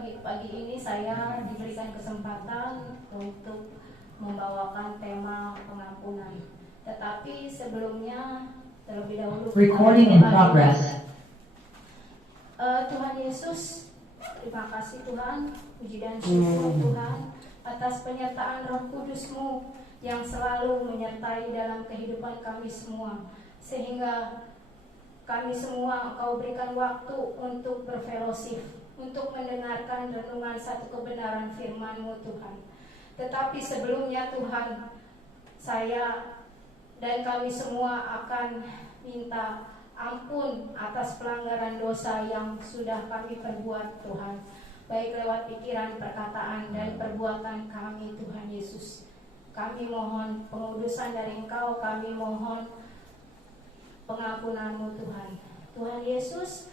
pagi ini saya diberikan kesempatan untuk membawakan tema pengampunan. Tetapi sebelumnya terlebih dahulu Recording in progress. Tuhan Yesus, terima kasih Tuhan, puji dan syukur Tuhan atas penyertaan Roh Kudus-Mu yang selalu menyertai dalam kehidupan kami semua, sehingga kami semua Engkau berikan waktu untuk berfellowship, untuk mendengarkan renungan satu kebenaran firman-Mu Tuhan. Tetapi sebelumnya Tuhan, saya dan kami semua akan minta ampun atas pelanggaran dosa yang sudah kami perbuat Tuhan, baik lewat pikiran, perkataan, dan perbuatan kami Tuhan Yesus. Kami mohon pengudusan dari Engkau, kami mohon pengampunan-Mu Tuhan. Tuhan Yesus,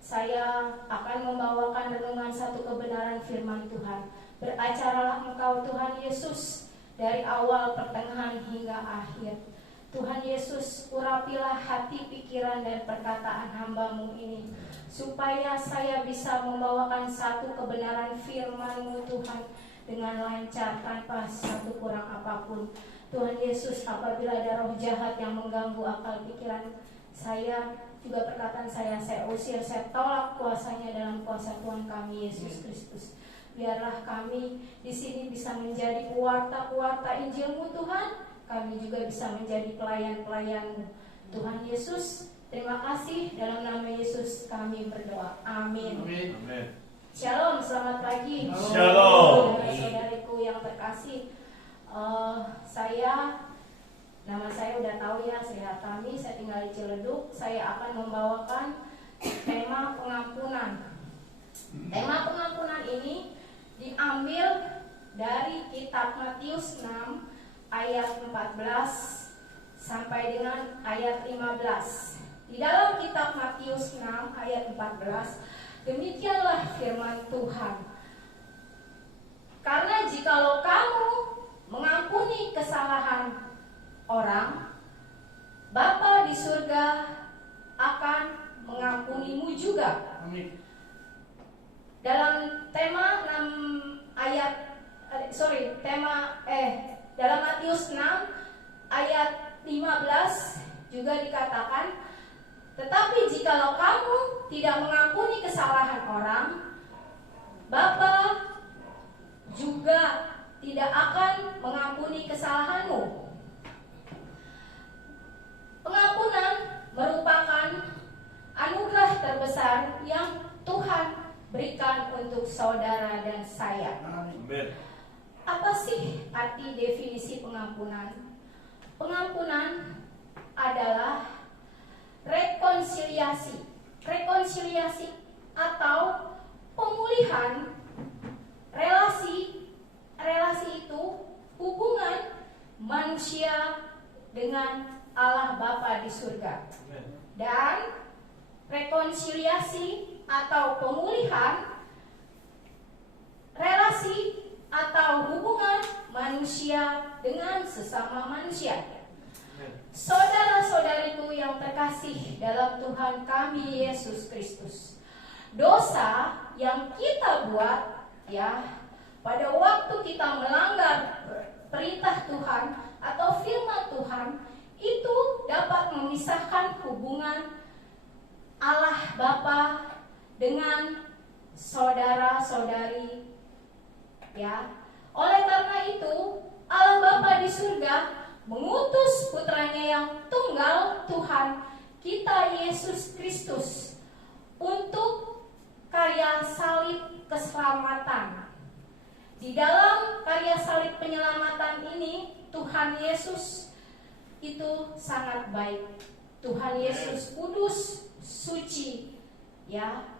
saya akan membawakan renungan satu kebenaran firman Tuhan. Beracaralah Engkau Tuhan Yesus dari awal, pertengahan hingga akhir. Tuhan Yesus, urapilah hati, pikiran, dan perkataan hamba-Mu ini, supaya saya bisa membawakan satu kebenaran firman-Mu Tuhan dengan lancar tanpa satu kurang apapun. Tuhan Yesus, apabila ada roh jahat yang mengganggu akal pikiran saya, juga perkataan saya usir, saya tolak kuasanya dalam kuasa Tuhan kami Yesus Kristus. Biarlah kami di sini bisa menjadi pewarta-pewarta Injil-Mu Tuhan. Kami juga bisa menjadi pelayan-pelayan-Mu. Tuhan Yesus, terima kasih. Dalam nama Yesus kami berdoa. Amin. Amin. Shalom, selamat pagi. Shalom. Saudara-saudariku yang terkasih, nama saya udah tahu ya, saya Tami, saya tinggal di Ciledug. Saya akan membawakan tema pengampunan. Tema pengampunan ini diambil dari kitab Matius 6 ayat 14 sampai dengan ayat 15. Di dalam kitab Matius 6 ayat 14, demikianlah firman Tuhan. Karena jikalau kamu mengampuni kesalahan orang, Bapa di surga akan mengampunimu juga. Amin. Dalam dalam Matius 6 ayat 15 juga dikatakan, tetapi jikalau kamu tidak mengampuni kesalahan orang, Bapa juga tidak akan mengampuni kesalahanmu. Pengampunan merupakan anugerah terbesar yang Tuhan berikan untuk saudara dan saya. Amin. Apa sih arti definisi pengampunan? Pengampunan adalah rekonsiliasi. Rekonsiliasi atau pemulihan relasi. Relasi itu hubungan manusia dengan Allah Bapa di surga. Dan rekonsiliasi atau pemulihan relasi atau hubungan manusia dengan sesama manusia. Saudara-saudariku yang terkasih dalam Tuhan kami Yesus Kristus, dosa yang kita buat ya pada waktu kita melanggar perintah Tuhan atau firman Tuhan, itu dapat memisahkan hubungan Allah Bapa dengan saudara-saudari ya. Oleh karena itu, Allah Bapa di surga mengutus putranya yang tunggal, Tuhan kita Yesus Kristus, untuk karya salib keselamatan. Di dalam karya salib penyelamatan ini, Tuhan Yesus itu sangat baik. Tuhan Yesus kudus, suci ya.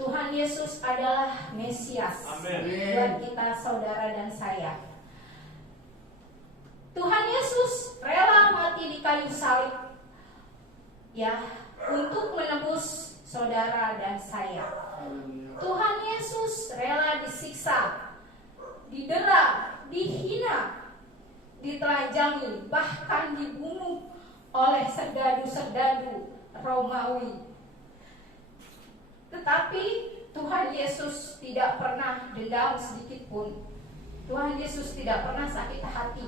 Tuhan Yesus adalah Mesias. Amin. Buat kita saudara dan saya. Tuhan Yesus rela mati di kayu salib ya, untuk menebus saudara dan saya. Tuhan Yesus rela disiksa, didera, dihina, ditelanjangi, bahkan dibunuh oleh serdadu-serdadu Romawi. Tetapi Tuhan Yesus tidak dendam sedikit pun. Tuhan Yesus tidak pernah sakit hati.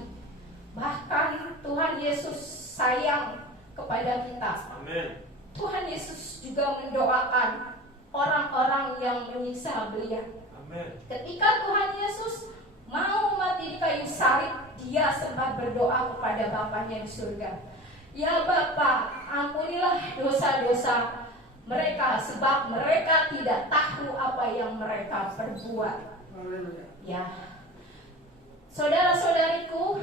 Bahkan Tuhan Yesus sayang kepada kita. Amin. Tuhan Yesus juga mendoakan orang-orang yang menyiksa Beliau. Amin. Ketika Tuhan Yesus mau mati di kayu salib, Dia sempat berdoa kepada Bapanya di surga. Ya Bapa, ampunilah dosa-dosa mereka, sebab mereka tidak tahu apa yang mereka perbuat. Ya, saudara-saudariku,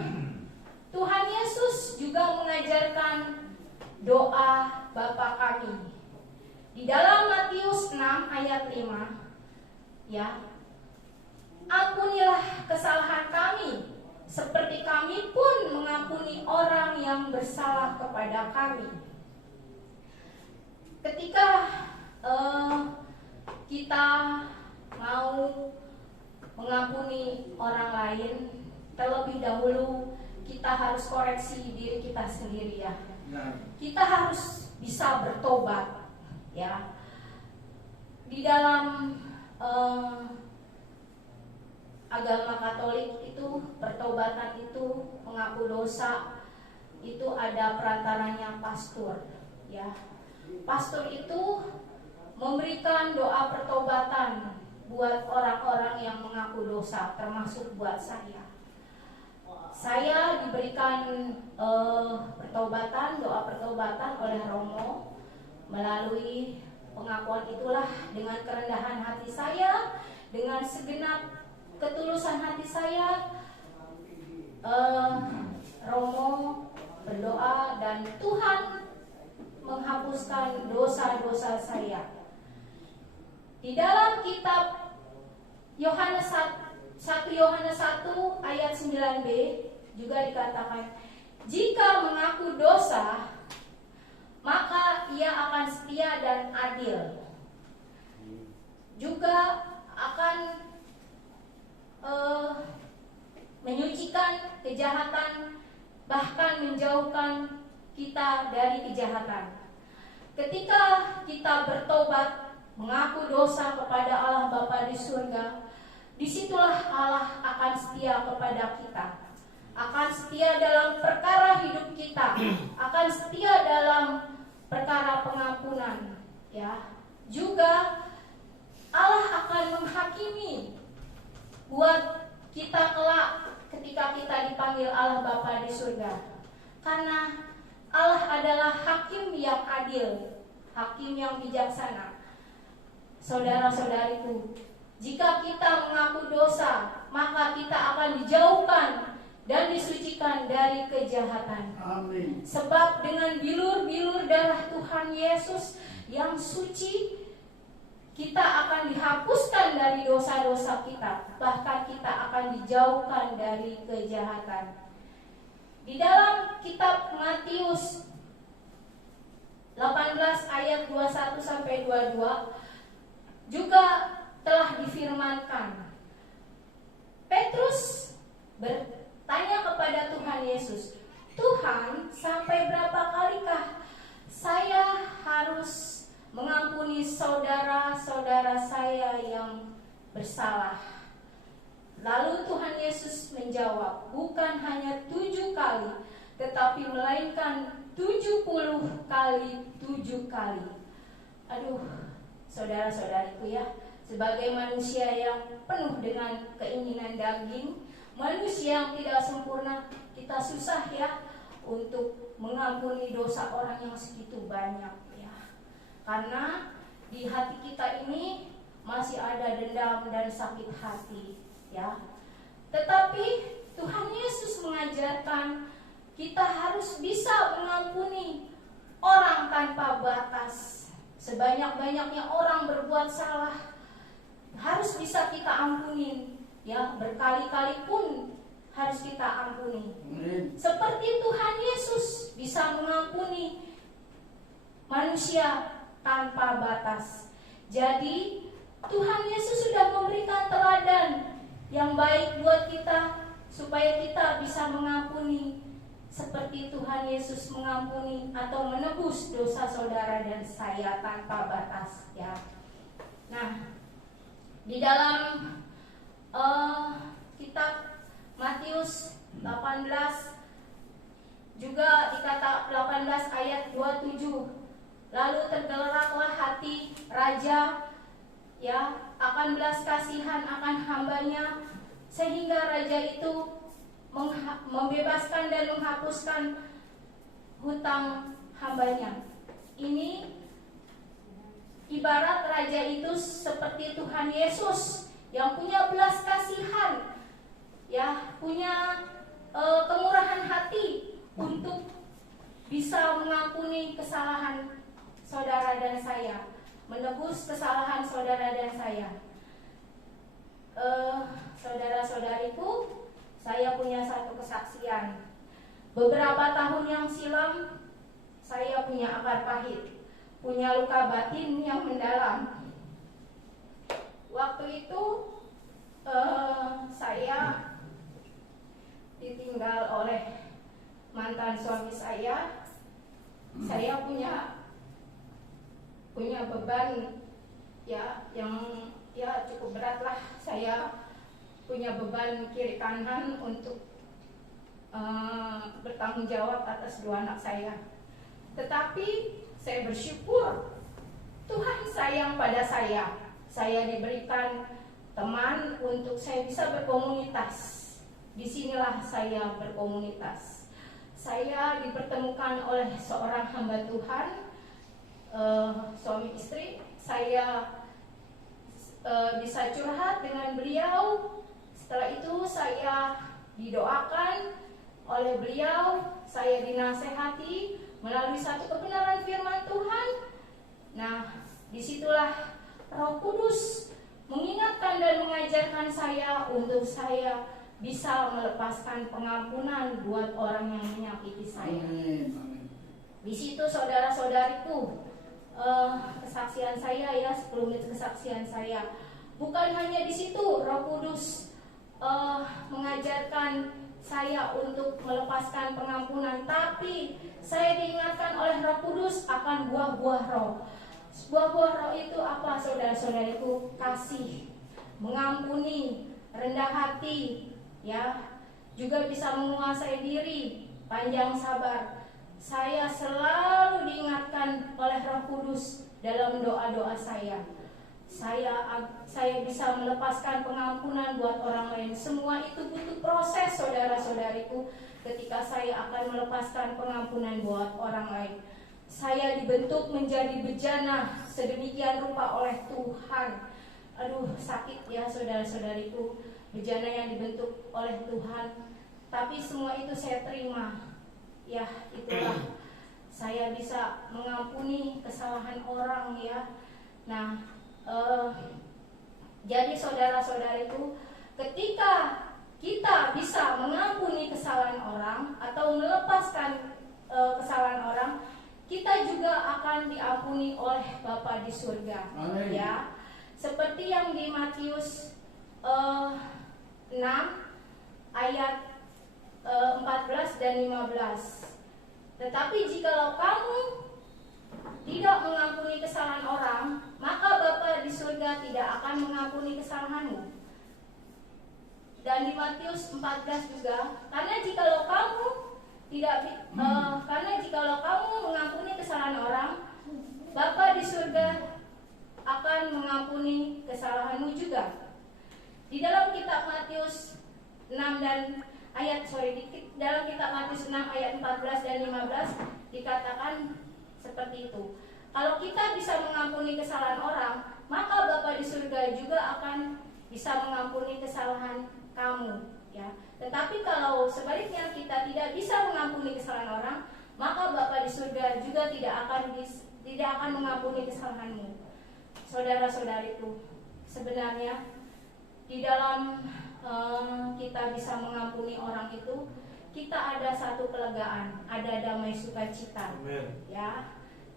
Tuhan Yesus juga mengajarkan doa Bapa kami. Di dalam Matius 6 ayat 5, ya, ampunilah kesalahan kami, seperti kami pun mengampuni orang yang bersalah kepada kami. Ketika kita mau mengampuni orang lain, terlebih dahulu kita harus koreksi diri kita sendiri, ya. Kita harus bisa bertobat, ya. Di dalam agama Katolik itu, pertobatan itu, mengaku dosa itu ada perantaranya pastor, ya. Pastor itu memberikan doa pertobatan buat orang-orang yang mengaku dosa, termasuk buat saya. Saya diberikan pertobatan, doa pertobatan oleh Romo. Melalui pengakuan itulah, dengan kerendahan hati saya, dengan segenap ketulusan hati saya, Romo berdoa dan Tuhan menghapuskan dosa-dosa saya. Di dalam kitab Yohanes 1 Yohanes 1 ayat 9b juga dikatakan, jika mengaku dosa, maka ia akan setia dan adil, juga akan menyucikan kejahatan, bahkan menjauhkan kita dari kejahatan. Ketika kita bertobat, mengaku dosa kepada Allah Bapa di surga, disitulah Allah akan setia kepada kita, akan setia dalam perkara hidup kita, akan setia dalam perkara pengampunan, ya. Juga Allah akan menghakimi buat kita kelak ketika kita dipanggil Allah Bapa di surga. Karena Allah adalah hakim yang adil, hakim yang bijaksana. Saudara-saudariku, jika kita mengaku dosa, maka kita akan dijauhkan dan disucikan dari kejahatan. Amin. Sebab dengan bilur-bilur darah Tuhan Yesus yang suci, kita akan dihapuskan dari dosa-dosa kita, bahkan kita akan dijauhkan dari kejahatan. Di dalam kitab Matius 18 ayat 21 sampai 22 juga telah difirmankan. Petrus bertanya kepada Tuhan Yesus, Tuhan, sampai berapa kalikah saya harus mengampuni saudara-saudara saya yang bersalah? Lalu Tuhan Yesus menjawab, bukan hanya 7 kali, tetapi melainkan 70 kali 7 kali. Aduh, saudara-saudariku ya, sebagai manusia yang penuh dengan keinginan daging, manusia yang tidak sempurna, kita susah ya untuk mengampuni dosa orang yang segitu banyak ya. Karena di hati kita ini masih ada dendam dan sakit hati ya. Tetapi Tuhan Yesus mengajarkan kita harus bisa mengampuni orang tanpa batas. Sebanyak-banyaknya orang berbuat salah, harus bisa kita ampuni ya, berkali-kali pun harus kita ampuni. Seperti Tuhan Yesus bisa mengampuni manusia tanpa batas. Jadi Tuhan Yesus sudah memberikan teladan yang baik buat kita, supaya kita bisa mengampuni seperti Tuhan Yesus mengampuni atau menebus dosa saudara dan saya tanpa batas ya. Nah, di dalam kitab Matius 18 juga dikata 18 ayat 27. Lalu tergeraklah hati raja ya akan belas kasihan akan hambanya, sehingga raja itu membebaskan dan menghapuskan hutang hambanya. Ini ibarat raja itu seperti Tuhan Yesus yang punya belas kasihan, ya punya kemurahan hati untuk bisa mengampuni kesalahan saudara dan saya, menebus kesalahan saudara dan saya. Saudara-saudariku, saya punya satu kesaksian. Beberapa tahun yang silam, saya punya akar pahit, punya luka batin yang mendalam. Waktu itu saya ditinggal oleh mantan suami saya. Saya punya beban ya yang ya cukup berat lah. Saya punya beban kiri kanan untuk bertanggung jawab atas dua anak saya. Tetapi saya bersyukur Tuhan sayang pada saya. Saya diberikan teman untuk saya bisa berkomunitas. Disinilah saya berkomunitas. Saya dipertemukan oleh seorang hamba Tuhan, suami istri. Saya bisa curhat dengan beliau. Setelah itu saya didoakan oleh beliau, saya dinasehati melalui satu kebenaran firman Tuhan. Nah, disitulah Roh Kudus mengingatkan dan mengajarkan saya untuk saya bisa melepaskan pengampunan buat orang yang menyakiti saya. Di situ saudara-saudariku, kesaksian saya ya, 10 menit kesaksian saya. Bukan hanya di situ Roh Kudus mengajarkan saya untuk melepaskan pengampunan, tapi saya diingatkan oleh Roh Kudus akan buah-buah roh. Buah-buah roh itu apa, saudara-saudariku? Kasih, mengampuni, rendah hati, ya, juga bisa menguasai diri, panjang sabar. Saya selalu diingatkan oleh Roh Kudus dalam doa-doa saya. Saya bisa melepaskan pengampunan buat orang lain. Semua itu butuh proses, saudara-saudariku. Ketika saya akan melepaskan pengampunan buat orang lain, saya dibentuk menjadi bejana sedemikian rupa oleh Tuhan. Aduh, sakit ya saudara-saudariku, bejana yang dibentuk oleh Tuhan. Tapi semua itu saya terima. Ya, itulah saya bisa mengampuni kesalahan orang ya. Nah, jadi saudara-saudariku, ketika kita bisa mengampuni kesalahan orang atau melepaskan kesalahan orang, kita juga akan diampuni oleh Bapa di surga. Amen. Ya, seperti yang di Matius 6 ayat 14 dan 15. Tetapi jikalau kamu tidak mengampuni kesalahan orang, maka Bapa di surga tidak akan mengampuni kesalahanmu. Dan di Matius 14 juga, karena jikalau kamu mengampuni kesalahan orang, Bapa di surga akan mengampuni kesalahanmu juga. Di dalam kitab Matius 6 dan dalam kitab Matius 6 ayat 14 dan 15 dikatakan seperti itu. Kalau kita bisa mengampuni kesalahan orang, maka Bapa di surga juga akan bisa mengampuni kesalahan kamu, ya. Tetapi kalau sebaliknya kita tidak bisa mengampuni kesalahan orang, maka Bapa di surga juga tidak akan mengampuni kesalahanmu. Saudara-saudariku, sebenarnya di dalam kita bisa mengampuni orang itu, kita ada satu kelegaan, ada damai sukacita. Amen. Ya.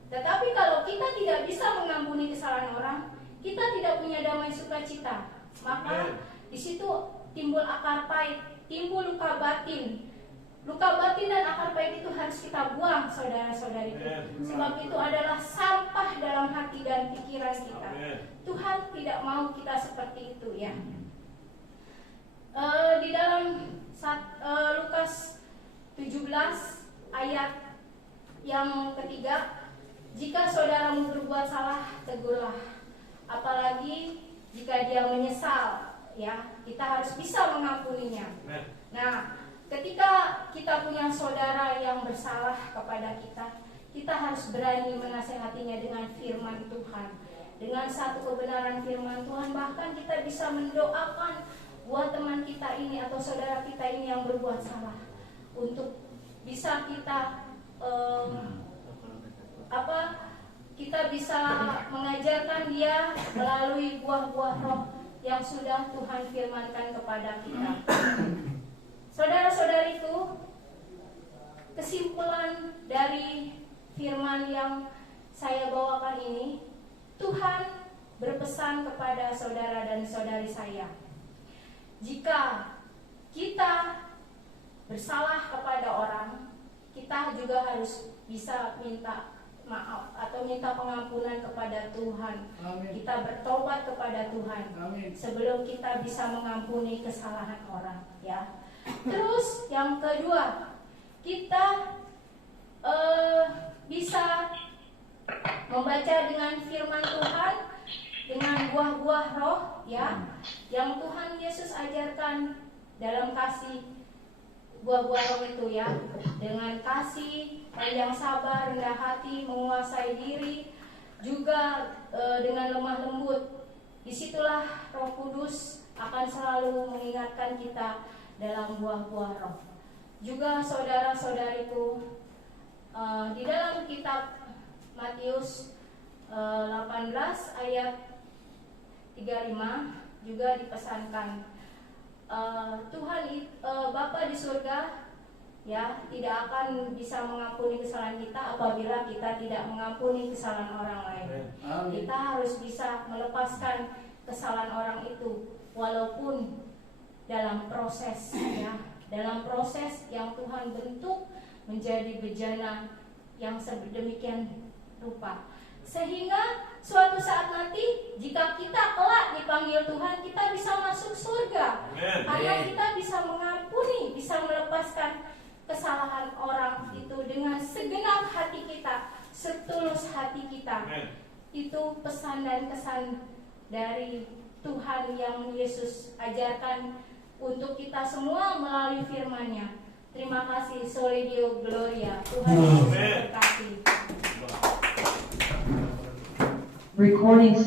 Tetapi kalau kita tidak bisa mengampuni kesalahan orang, kita tidak punya damai sukacita. Maka di situ timbul akar pahit, timbul luka batin. Luka batin dan akar pahit itu harus kita buang, saudara-saudariku. Sebab itu adalah sampah dalam hati dan pikiran kita. Tuhan tidak mau kita seperti itu, ya. Di dalam Lukas 17 ayat yang ketiga, jika saudaramu berbuat salah, tegurlah. Apalagi jika dia menyesal, ya, kita harus bisa mengampuninya. Nah, ketika kita punya saudara yang bersalah kepada kita harus berani menasehatinya dengan firman Tuhan, dengan satu kebenaran firman Tuhan. Bahkan kita bisa mendoakan buat teman kita ini atau saudara kita ini yang berbuat salah, untuk bisa kita kita bisa mengajarkan dia melalui buah-buah roh yang sudah Tuhan firmankan kepada kita. Saudara-saudariku, kesimpulan dari firman yang saya bawakan ini, Tuhan berpesan kepada saudara dan saudari saya, jika kita bersalah kepada orang, kita juga harus bisa minta maaf atau minta pengampunan kepada Tuhan. Amin. Kita bertobat kepada Tuhan. Amin. Sebelum kita bisa mengampuni kesalahan orang, ya. Terus yang kedua, kita bisa membaca dengan firman Tuhan, dengan buah-buah roh, ya, yang Tuhan Yesus ajarkan dalam kasih. Buah-buah roh itu, ya, dengan kasih, panjang sabar, rendah hati, menguasai diri, juga dengan lemah lembut. Disitulah Roh Kudus akan selalu mengingatkan kita dalam buah-buah roh. Juga saudara-saudariku, di dalam kitab Matius 18 ayat 35 juga dipesankan, Tuhan Bapa di surga, ya, tidak akan bisa mengampuni kesalahan kita apabila kita tidak mengampuni kesalahan orang lain. Amin. Kita harus bisa melepaskan kesalahan orang itu, walaupun dalam proses, ya, dalam proses yang Tuhan bentuk menjadi bejana yang sedemikian rupa, sehingga suatu saat nanti jika kita kelak dipanggil Tuhan, kita bisa masuk surga. Amen. Karena kita bisa mengampuni, bisa melepaskan kesalahan orang itu dengan segenap hati kita, setulus hati kita. Amen. Itu pesan dan kesan dari Tuhan yang Yesus ajarkan untuk kita semua melalui firman-Nya. Terima kasih, Soli Deo Gloria. Tuhan Yesus memberkati. Recording